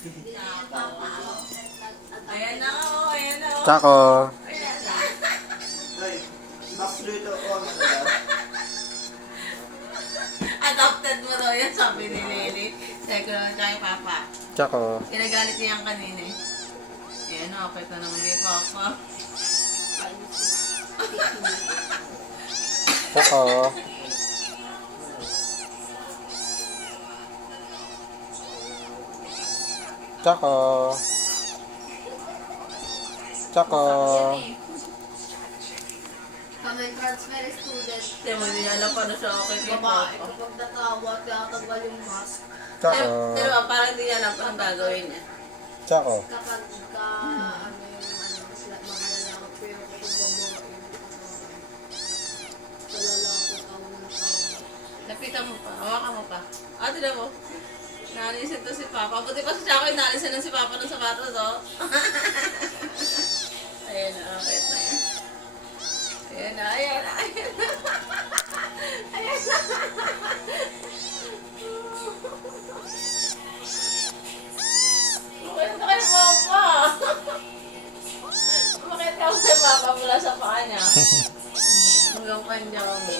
Ayan na ako, ayan na ako. Tsako. Ay, Max Luto ko ano ba? Adopted mo daw yan, sabi ni Lily. Sabi ko naman kay Papa. Tsako. Kinagalit niya ang kanina eh. Ayan na, okay na naman kay Papa. Tsako. Tsako. Tsako. Kami transfer student. Hindi mo niya alam paano siya okay kay Babae, Papa. kapag natawa, tinatanggal yung mask. Tsako. Pero ba, parang hindi niya alam paano gagawin niya. Tsako. Kapag ano yung mga lalaki, pero kapag babae, sa lalaki, tawa na tawa. Lapitan mo pa, hawakan mo pa. Ah, tignan mo. Naalisin to si Papa. Buti pa si Chaco yung naalisin ng si Papa ng sapatos, oh. Ayan na, okay na yan. Ayan na, ayan na, ayan na. Ayan na. Bakit na kay Papa? Bakit ka kay Papa mula sa paa niya? Hanggang kanya mo.